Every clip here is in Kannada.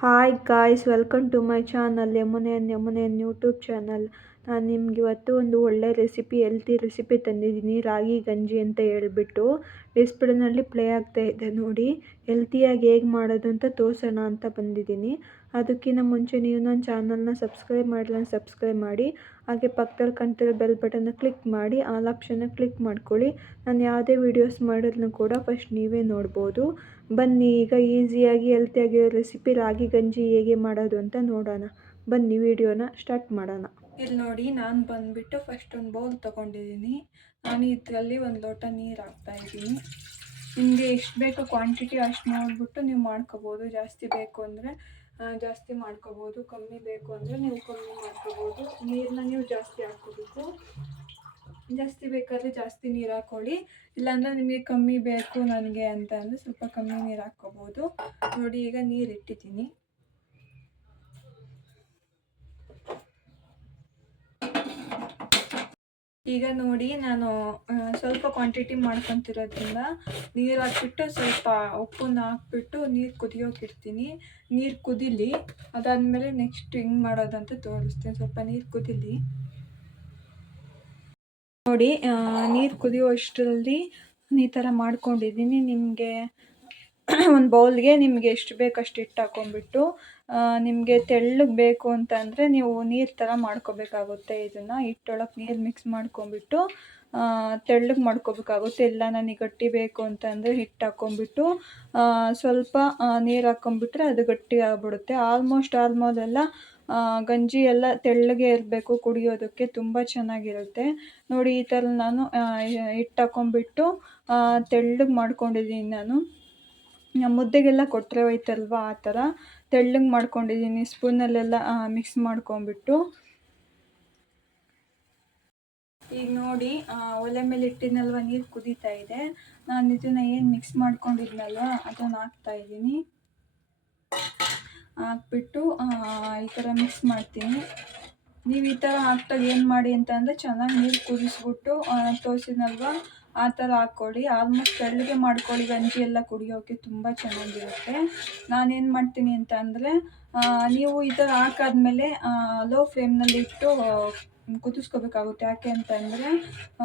Hi guys, welcome to my channel Yamune YouTube channel. ನಾನು ನಿಮ್ಗೆ ಇವತ್ತು ಒಂದು ಒಳ್ಳೆ ಹೆಲ್ತಿ ರೆಸಿಪಿ ತಂದಿದ್ದೀನಿ. ರಾಗಿ ಗಂಜಿ ಅಂತ ಹೇಳ್ಬಿಟ್ಟು ಡಿಸ್ಪ್ಲೇನಲ್ಲಿ ಪ್ಲೇ ಆಗ್ತಾ ಇದೆ ನೋಡಿ. ಹೆಲ್ತಿಯಾಗಿ ಹೇಗೆ ಮಾಡೋದು ಅಂತ ತೋರಿಸೋಣ ಅಂತ ಬಂದಿದ್ದೀನಿ. ಅದಕ್ಕಿಂತ ಮುಂಚೆ ನೀವು ನನ್ನ ಚಾನಲ್ನ ಸಬ್ಸ್ಕ್ರೈಬ್ ಮಾಡಿಲ್ಲ ಸಬ್ಸ್ಕ್ರೈಬ್ ಮಾಡಿ, ಹಾಗೆ ಪಕ್ಕದಲ್ಲಿ ಕಾಣ್ತಿರೋ ಬೆಲ್ ಬಟನ್ನ ಕ್ಲಿಕ್ ಮಾಡಿ ಆಲ್ ಆಪ್ಷನ್ನ ಕ್ಲಿಕ್ ಮಾಡ್ಕೊಳ್ಳಿ. ನಾನು ಯಾವುದೇ ವೀಡಿಯೋಸ್ ಮಾಡಿದ್ರೂ ಕೂಡ ಫಸ್ಟ್ ನೀವೇ ನೋಡ್ಬೋದು. ಬನ್ನಿ ಈಗ ಈಸಿಯಾಗಿ ಹೆಲ್ತಿಯಾಗಿರೋ ರೆಸಿಪಿ ರಾಗಿ ಗಂಜಿ ಹೇಗೆ ಮಾಡೋದು ಅಂತ ನೋಡೋಣ. ಬನ್ನಿ ವಿಡಿಯೋನ ಸ್ಟಾರ್ಟ್ ಮಾಡೋಣ. ಇಲ್ಲಿ ನೋಡಿ, ನಾನು ಬಂದುಬಿಟ್ಟು ಫಸ್ಟ್ ಒಂದು ಬೌಲ್ ತೊಗೊಂಡಿದ್ದೀನಿ. ನಾನು ಇದರಲ್ಲಿ ಒಂದು ಲೋಟ ನೀರು ಹಾಕ್ತಾಯಿದ್ದೀನಿ. ನಿಮಗೆ ಎಷ್ಟು ಬೇಕೋ ಕ್ವಾಂಟಿಟಿ ಅಷ್ಟು ನೋಡಿಬಿಟ್ಟು ನೀವು ಮಾಡ್ಕೋಬೋದು. ಜಾಸ್ತಿ ಬೇಕು ಅಂದರೆ ಜಾಸ್ತಿ ಮಾಡ್ಕೋಬೋದು, ಕಮ್ಮಿ ಬೇಕು ಅಂದರೆ ನೀವು ಕಮ್ಮಿ ಮಾಡ್ಕೋಬೋದು. ನೀರನ್ನ ನೀವು ಜಾಸ್ತಿ ಹಾಕ್ಕೋಬೇಕು. ಜಾಸ್ತಿ ಬೇಕಾದರೆ ಜಾಸ್ತಿ ನೀರು ಹಾಕ್ಕೊಳ್ಳಿ, ಇಲ್ಲಾಂದರೆ ನಿಮಗೆ ಕಮ್ಮಿ ಬೇಕು ನನಗೆ ಅಂತ ಅಂದರೆ ಸ್ವಲ್ಪ ಕಮ್ಮಿ ನೀರು ಹಾಕ್ಕೋಬೋದು. ನೋಡಿ, ಈಗ ನೀರು ಇಟ್ಟಿದ್ದೀನಿ. ಈಗ ನೋಡಿ, ನಾನು ಸ್ವಲ್ಪ ಕ್ವಾಂಟಿಟಿ ಮಾಡ್ಕೊತಿರೋದ್ರಿಂದ ನೀರು ಹಾಕ್ಬಿಟ್ಟು ಸ್ವಲ್ಪ ಉಪ್ಪನ್ನ ಹಾಕ್ಬಿಟ್ಟು ನೀರು ಕುದಿಯೋಕೆ ಇಡ್ತೀನಿ. ನೀರು ಕುದೀಲಿ, ಅದಾದಮೇಲೆ ನೆಕ್ಸ್ಟ್ ಹೆಂಗೆ ಮಾಡೋದಂತ ತೋರಿಸ್ತೀನಿ. ಸ್ವಲ್ಪ ನೀರು ಕುದೀಲಿ. ನೋಡಿ, ನೀರು ಕುದಿಯೋ ಅಷ್ಟರಲ್ಲಿ ಈ ಥರ ಮಾಡ್ಕೊಂಡಿದ್ದೀನಿ. ನಿಮಗೆ ಒಂದು ಬೌಲ್ಗೆ ನಿಮಗೆ ಎಷ್ಟು ಬೇಕು ಅಷ್ಟು ಹಿಟ್ಟು ಹಾಕ್ಕೊಂಬಿಟ್ಟು, ನಿಮಗೆ ತೆಳ್ಳಗೆ ಬೇಕು ಅಂತ ಅಂದರೆ ನೀವು ನೀರು ಥರ ಮಾಡ್ಕೋಬೇಕಾಗುತ್ತೆ. ಇದನ್ನು ಹಿಟ್ಟೊಳಗೆ ನೀರು ಮಿಕ್ಸ್ ಮಾಡ್ಕೊಂಬಿಟ್ಟು ತೆಳ್ಳಗೆ ಮಾಡ್ಕೋಬೇಕಾಗುತ್ತೆ. ಇಲ್ಲ ನನಗೆ ಗಟ್ಟಿ ಬೇಕು ಅಂತ ಅಂದರೆ ಹಿಟ್ಟು ಹಾಕ್ಕೊಂಬಿಟ್ಟು ಸ್ವಲ್ಪ ನೀರು ಹಾಕ್ಕೊಂಬಿಟ್ರೆ ಅದು ಗಟ್ಟಿ ಆಗಿಬಿಡುತ್ತೆ. ಆಲ್ಮೋಸ್ಟ್ ಎಲ್ಲ ಗಂಜಿ ಎಲ್ಲ ತೆಳ್ಳಗೆ ಇರಬೇಕು, ಕುಡಿಯೋದಕ್ಕೆ ತುಂಬ ಚೆನ್ನಾಗಿರುತ್ತೆ. ನೋಡಿ, ಈ ಥರ ನಾನು ಹಿಟ್ಟು ಹಾಕ್ಕೊಂಬಿಟ್ಟು ತೆಳ್ಳಗೆ ಮಾಡ್ಕೊಂಡಿದ್ದೀನಿ. ನಾನು ಮುದ್ದೆಗೆಲ್ಲ ಕೊಟ್ಟರೆ ಹೋಯ್ತಲ್ವ, ಆ ಥರ ತೆಳ್ಳಗೆ ಮಾಡ್ಕೊಂಡಿದ್ದೀನಿ. ಸ್ಪೂನಲ್ಲೆಲ್ಲ ಮಿಕ್ಸ್ ಮಾಡ್ಕೊಂಬಿಟ್ಟು. ಈಗ ನೋಡಿ, ಒಲೆ ಮೇಲೆ ಇಟ್ಟಿನಲ್ವ, ನೀರು ಕುದೀತಾ ಇದೆ. ನಾನು ಇದನ್ನು ಏನು ಮಿಕ್ಸ್ ಮಾಡ್ಕೊಂಡಿದ್ನಲ್ವ ಅದನ್ನು ಹಾಕ್ತಾಯಿದ್ದೀನಿ. ಹಾಕ್ಬಿಟ್ಟು ಈ ಥರ ಮಿಕ್ಸ್ ಮಾಡ್ತೀನಿ. ನೀವು ಈ ಥರ ಹಾಕ್ದಾಗ ಏನು ಮಾಡಿ ಅಂತ ಅಂದರೆ ಚೆನ್ನಾಗಿ ನೀರು ಕುದಿಸ್ಬಿಟ್ಟು ತೋರಿಸಿದ್ನಲ್ವ ಆ ಥರ ಹಾಕ್ಕೊಳ್ಳಿ. ಆಲ್ಮೋಸ್ಟ್ ತೆಳ್ಳಗೆ ಮಾಡ್ಕೊಳ್ಳಿ, ಗಂಜಿ ಎಲ್ಲ ಕುಡಿಯೋಕ್ಕೆ ತುಂಬ ಚೆನ್ನಾಗಿರುತ್ತೆ. ನಾನೇನು ಮಾಡ್ತೀನಿ ಅಂತ ಅಂದರೆ, ನೀವು ಈ ಥರ ಹಾಕಾದ್ಮೇಲೆ ಲೋ ಫ್ಲೇಮ್ನಲ್ಲಿ ಇಟ್ಟು ಕುದಿಸ್ಕೋಬೇಕಾಗುತ್ತೆ. ಯಾಕೆ ಅಂತ ಅಂದರೆ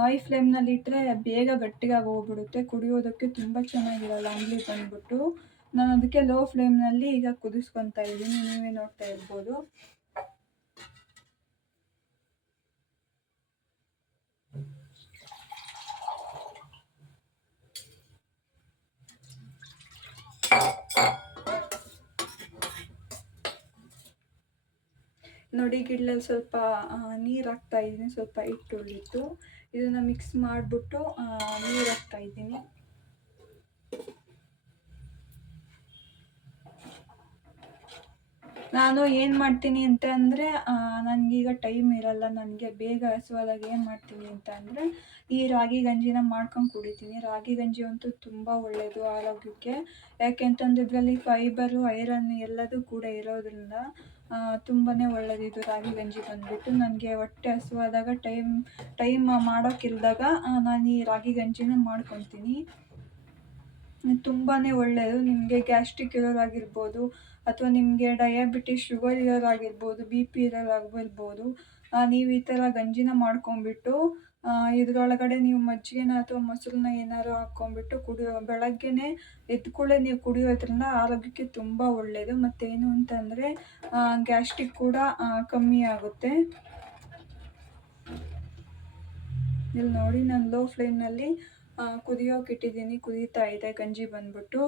ಹೈ ಫ್ಲೇಮ್ನಲ್ಲಿ ಇಟ್ಟರೆ ಬೇಗ ಗಟ್ಟಿಗಾಗಿ ಹೋಗ್ಬಿಡುತ್ತೆ, ಕುಡಿಯೋದಕ್ಕೆ ತುಂಬ ಚೆನ್ನಾಗಿರಲ್ಲ ಅಂಬ್ಲಿ ಬಂದ್ಬಿಟ್ಟು. ನಾನು ಅದಕ್ಕೆ ಲೋ ಫ್ಲೇಮ್ನಲ್ಲಿ ಈಗ ಕುದಿಸ್ಕೊತಾ ಇದ್ದೀನಿ. ನೀವೇ ನೋಡ್ತಾ ಇರ್ಬೋದು. ನೋಡಿ, ಗಿಡ್ಲಲ್ಲಿ ಸ್ವಲ್ಪ ನೀರು ಹಾಕ್ತಾ ಇದ್ದೀನಿ. ಸ್ವಲ್ಪ ಹಿಟ್ಟು ಉಳಿತು, ಇದನ್ನು ಮಿಕ್ಸ್ ಮಾಡಿಬಿಟ್ಟು ನೀರು ಹಾಕ್ತಾ ಇದ್ದೀನಿ. ನಾನು ಏನು ಮಾಡ್ತೀನಿ ಅಂತ ಅಂದರೆ, ನನಗೀಗ ಟೈಮ್ ಇರಲ್ಲ, ನನಗೆ ಬೇಗ ಹಸುವಾದಾಗ ಏನು ಮಾಡ್ತೀನಿ ಅಂತ ಅಂದರೆ ಈ ರಾಗಿ ಗಂಜಿನ ಮಾಡ್ಕೊಂಡು ಕುಡಿತೀನಿ. ರಾಗಿ ಗಂಜಿ ಅಂತೂ ತುಂಬ ಒಳ್ಳೆಯದು ಆರೋಗ್ಯಕ್ಕೆ. ಯಾಕೆ ಅಂತಂದರೆ ಇದರಲ್ಲಿ ಫೈಬರು, ಐರನ್ ಎಲ್ಲದೂ ಕೂಡ ಇರೋದ್ರಿಂದ ತುಂಬಾ ಒಳ್ಳೆಯದು ಇದು ರಾಗಿ ಗಂಜಿ ಬಂದುಬಿಟ್ಟು. ನನಗೆ ಹೊಟ್ಟೆ ಹಸುವಾದಾಗ ಟೈಮ್ ಮಾಡೋಕ್ಕಿಲ್ದಾಗ ನಾನು ಈ ರಾಗಿ ಗಂಜಿನ ಮಾಡ್ಕೊತೀನಿ. ತುಂಬಾ ಒಳ್ಳೆಯದು. ನಿಮಗೆ ಗ್ಯಾಸ್ಟ್ರಿಕ್ ಇರೋರಾಗಿರ್ಬೋದು, ಅಥವಾ ನಿಮಗೆ ಡಯಾಬಿಟಿಸ್, ಶುಗರ್ ಇರೋರಾಗಿರ್ಬೋದು, BP ಇರೋರಾಗಿರ್ಬೋದು, ನೀವು ಈ ಥರ ಗಂಜಿನ ಮಾಡ್ಕೊಂಬಿಟ್ಟು ಇದರೊಳಗಡೆ ನೀವು ಮಜ್ಜಿಗೆನ ಅಥವಾ ಮೊಸರನ್ನ ಏನಾದ್ರು ಹಾಕ್ಕೊಂಬಿಟ್ಟು ಬೆಳಗ್ಗೆನೇ ಎದ್ಕೂಡಲೇ ನೀವು ಕುಡಿಯೋದ್ರಿಂದ ಆರೋಗ್ಯಕ್ಕೆ ತುಂಬ ಒಳ್ಳೆಯದು. ಮತ್ತೇನು ಅಂತಂದರೆ ಗ್ಯಾಸ್ಟ್ರಿಕ್ ಕೂಡ ಕಮ್ಮಿ ಆಗುತ್ತೆ. ಇಲ್ಲಿ ನೋಡಿ, ನಾನು ಲೋ ಫ್ಲೇಮ್ನಲ್ಲಿ ಕುದಿಯೋಕೆ ಇಟ್ಟಿದ್ದೀನಿ. ಕುದೀತಾ ಇದೆ ಗಂಜಿ ಬಂದ್ಬಿಟ್ಟು.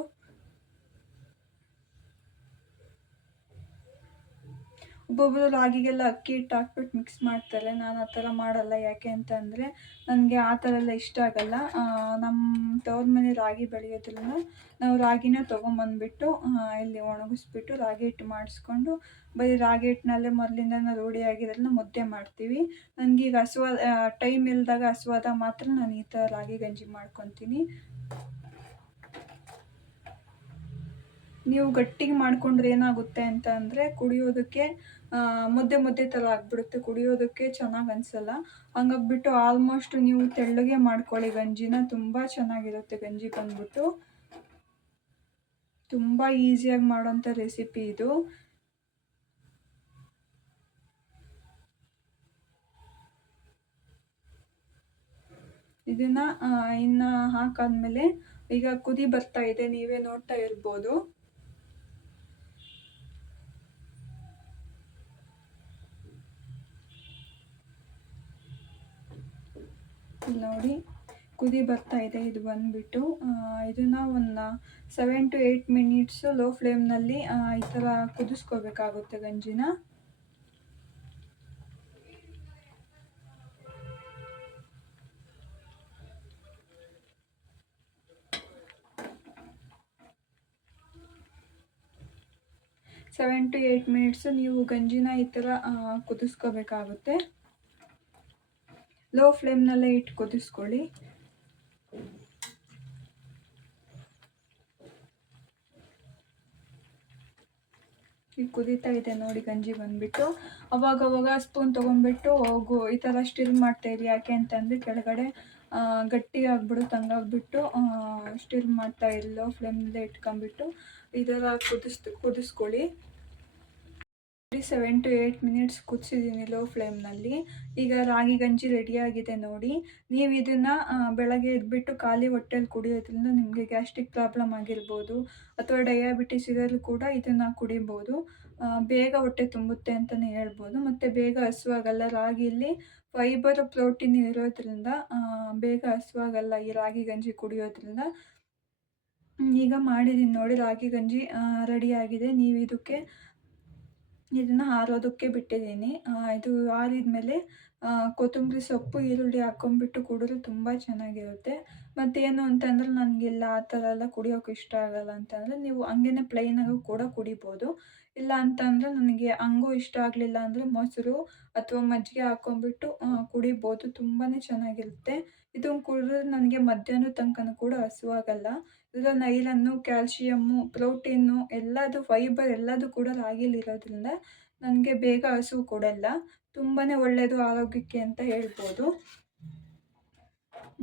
ಒಬ್ಬೊಬ್ಬರು ರಾಗಿಗೆಲ್ಲ ಅಕ್ಕಿ ಹಿಟ್ಟು ಹಾಕ್ಬಿಟ್ಟು ಮಿಕ್ಸ್ ಮಾಡ್ತಾರೆ. ನಾನು ಆ ಥರ ಮಾಡಲ್ಲ. ಯಾಕೆ ಅಂತ ಅಂದರೆ ನನಗೆ ಆ ಥರ ಎಲ್ಲ ಇಷ್ಟ ಆಗಲ್ಲ. ನಮ್ಮ ತವ್ರ ಮನೆ ರಾಗಿ ಬೆಳೆಯೋದ್ರಿಂದ ನಾವು ರಾಗಿನ ತೊಗೊಂಬಂದ್ಬಿಟ್ಟು ಇಲ್ಲಿ ಒಣಗಿಸ್ಬಿಟ್ಟು ರಾಗಿ ಹಿಟ್ಟು ಮಾಡಿಸ್ಕೊಂಡು ಬರೀ ರಾಗಿ ಹಿಟ್ಟಿನಲ್ಲೇ ಮೊದಲಿಂದ ರೂಢಿಯಾಗಿರೋದನ್ನ ಮುದ್ದೆ ಮಾಡ್ತೀವಿ. ನನಗೀಗ ಟೈಮ್ ಇಲ್ದಾಗ ಹಸುವಾದಾಗ ಮಾತ್ರ ನಾನು ಈ ಥರ ರಾಗಿ ಗಂಜಿ ಮಾಡ್ಕೊತೀನಿ. ನೀವು ಗಟ್ಟಿಗೆ ಮಾಡಿಕೊಂಡ್ರೆ ಏನಾಗುತ್ತೆ ಅಂತ ಅಂದರೆ ಕುಡಿಯೋದಕ್ಕೆ ಮುದ್ದೆ ಥರ ಆಗಿಬಿಡುತ್ತೆ, ಕುಡಿಯೋದಕ್ಕೆ ಚೆನ್ನಾಗಿ ಅನಿಸಲ್ಲ. ಹಂಗಾಗ್ಬಿಟ್ಟು ಆಲ್ಮೋಸ್ಟ್ ನೀವು ತೆಳ್ಳಗೆ ಮಾಡ್ಕೊಳ್ಳಿ ಗಂಜಿನ, ತುಂಬ ಚೆನ್ನಾಗಿರುತ್ತೆ ಗಂಜಿ ಬಂದ್ಬಿಟ್ಟು. ತುಂಬ ಈಸಿಯಾಗಿ ಮಾಡೋಂಥ ರೆಸಿಪಿ ಇದು. ಇದನ್ನು ಇನ್ನು ಹಾಕಾದ್ಮೇಲೆ ಈಗ ಕುದಿ ಬರ್ತಾ ಇದೆ, ನೀವೇ ನೋಡ್ತಾ ಇರ್ಬೋದು. ಇಲ್ಲಿ ನೋಡಿ ಕುದಿ ಬರ್ತಾ ಇದೆ. ಇದು ಬಂದ್ಬಿಟ್ಟು ಇದನ್ನು ಒಂದು 7 to 8 ಮಿನಿಟ್ಸು ಲೋ ಫ್ಲೇಮ್ನಲ್ಲಿ ಈ ಥರ ಕುದಿಸ್ಕೋಬೇಕಾಗುತ್ತೆ ಗಂಜಿನ. ಸೆವೆನ್ ಟು 8 ಮಿನಿಟ್ಸು ನೀವು ಗಂಜಿನ ಈ ಥರ ಕುದಿಸ್ಕೋಬೇಕಾಗುತ್ತೆ. ಲೋ ಫ್ಲೇಮ್ನಲ್ಲೇ ಇಟ್ಟು ಕುದಿಸ್ಕೊಳ್ಳಿ. ಈಗ ಕುದೀತಾ ಇದೆ ನೋಡಿ ಗಂಜಿ ಬಂದ್ಬಿಟ್ಟು. ಅವಾಗವಾಗ ಸ್ಪೂನ್ ತೊಗೊಂಡ್ಬಿಟ್ಟು ಈ ಥರ ಸ್ಟಿರ್ ಮಾಡ್ತಾಯಿರಿ. ಯಾಕೆ ಅಂತಂದರೆ ಕೆಳಗಡೆ ಗಟ್ಟಿ ಆಗ್ಬಿಡುತ್ತೆ. ಹಂಗಾಗ್ಬಿಟ್ಟು ಸ್ಟಿರ್ ಮಾಡ್ತಾಯಿರಿ. ಲೋ ಫ್ಲೇಮ್ನಲ್ಲೇ ಇಟ್ಕೊಂಡ್ಬಿಟ್ಟು ಈ ಥರ ಕುದಿಸ್ಕೊಳ್ಳಿ. 7 to 8 ಮಿನಿಟ್ಸ್ ಕುದಿಸಿದ್ದೀನಿ ಲೋ ಫ್ಲೇಮ್ನಲ್ಲಿ. ಈಗ ರಾಗಿ ಗಂಜಿ ರೆಡಿಯಾಗಿದೆ ನೋಡಿ. ನೀವು ಇದನ್ನು ಬೆಳಗ್ಗೆ ಎದ್ಬಿಟ್ಟು ಖಾಲಿ ಹೊಟ್ಟೆಲಿ ಕುಡಿಯೋದ್ರಿಂದ ನಿಮಗೆ ಗ್ಯಾಸ್ಟ್ರಿಕ್ ಪ್ರಾಬ್ಲಮ್ ಆಗಿರ್ಬೋದು ಅಥವಾ ಡಯಾಬಿಟಿಸ್ ಇರೋರು ಕೂಡ ಇದನ್ನು ಕುಡಿಬೋದು. ಬೇಗ ಹೊಟ್ಟೆ ತುಂಬುತ್ತೆ ಅಂತಲೇ ಹೇಳ್ಬೋದು. ಮತ್ತು ಬೇಗ ಹಸುವಾಗಲ್ಲ. ರಾಗಿಯಲ್ಲಿ ಫೈಬರ್, ಪ್ರೋಟೀನ್ ಇರೋದ್ರಿಂದ ಬೇಗ ಹಸುವಾಗಲ್ಲ ಈ ರಾಗಿ ಗಂಜಿ ಕುಡಿಯೋದ್ರಿಂದ. ಈಗ ಮಾಡಿದ್ದೀನಿ ನೋಡಿ, ರಾಗಿ ಗಂಜಿ ರೆಡಿಯಾಗಿದೆ. ನೀವು ಇದನ್ನು ಆರೋದಕ್ಕೆ ಬಿಟ್ಟಿದ್ದೀನಿ. ಇದು ಆರಿದ್ಮೇಲೆ ಕೊತ್ತಂಬರಿ ಸೊಪ್ಪು, ಈರುಳ್ಳಿ ಹಾಕ್ಕೊಂಬಿಟ್ಟು ಕುಡಿದ್ರೆ ತುಂಬ ಚೆನ್ನಾಗಿರುತ್ತೆ. ಮತ್ತೇನು ಅಂತಂದರೆ ನನಗಿಲ್ಲ ಆ ಥರ ಎಲ್ಲ ಕುಡಿಯೋಕೆ ಇಷ್ಟ ಆಗಲ್ಲ ಅಂತಂದರೆ ನೀವು ಹಂಗೇ ಪ್ಲೈನಾಗೂ ಕೂಡ ಕುಡಿಬೋದು. ಇಲ್ಲ ಅಂತಂದರೆ ನನಗೆ ಹಂಗೂ ಇಷ್ಟ ಆಗಲಿಲ್ಲ ಅಂದರೆ ಮೊಸರು ಅಥವಾ ಮಜ್ಜಿಗೆ ಹಾಕ್ಕೊಂಬಿಟ್ಟು ಕುಡಿಬೋದು. ತುಂಬಾ ಚೆನ್ನಾಗಿರುತ್ತೆ. ಇದನ್ನು ಕುಡಿದ್ರೆ ನನಗೆ ಮಧ್ಯಾಹ್ನದ ತನಕನೂ ಕೂಡ ಹಸುವಾಗಲ್ಲ. ಇದರಲ್ಲಿ ಐರನ್ನು, ಕ್ಯಾಲ್ಶಿಯಮ್ಮು, ಪ್ರೋಟೀನು ಎಲ್ಲದು, ಫೈಬರ್ ಎಲ್ಲದು ಕೂಡ ರಾಗಿಲಿರೋದ್ರಿಂದ ನನಗೆ ಬೇಗ ಹಸಿವು ಕೊಡಲ್ಲ. ತುಂಬಾ ಒಳ್ಳೆಯದು ಆರೋಗ್ಯಕ್ಕೆ ಅಂತ ಹೇಳ್ಬೋದು.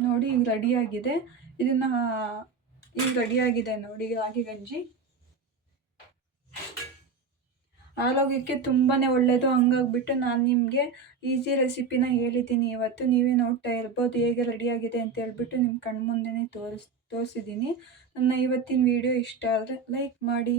ನೋಡಿ ಈಗ ರೆಡಿಯಾಗಿದೆ. ಈಗ ರೆಡಿಯಾಗಿದೆ ನೋಡಿ ರಾಗಿ ಗಂಜಿ. ಆರೋಗ್ಯಕ್ಕೆ ತುಂಬಾ ಒಳ್ಳೆಯದು. ಹಂಗಾಗ್ಬಿಟ್ಟು ನಾನು ನಿಮಗೆ ಈಸಿ ರೆಸಿಪಿನ ಹೇಳಿದ್ದೀನಿ ಇವತ್ತು. ನೀವೇ ನೋಡ್ತಾ ಇರ್ಬೋದು ಹೇಗೆ ರೆಡಿಯಾಗಿದೆ ಅಂತ ಹೇಳ್ಬಿಟ್ಟು ನಿಮ್ಮ ಕಣ್ಮುಂದೆನೇ ತೋರಿಸಿದ್ದೀನಿ. ನನ್ನ ಇವತ್ತಿನ ವಿಡಿಯೋ ಇಷ್ಟ ಆದರೆ ಲೈಕ್ ಮಾಡಿ.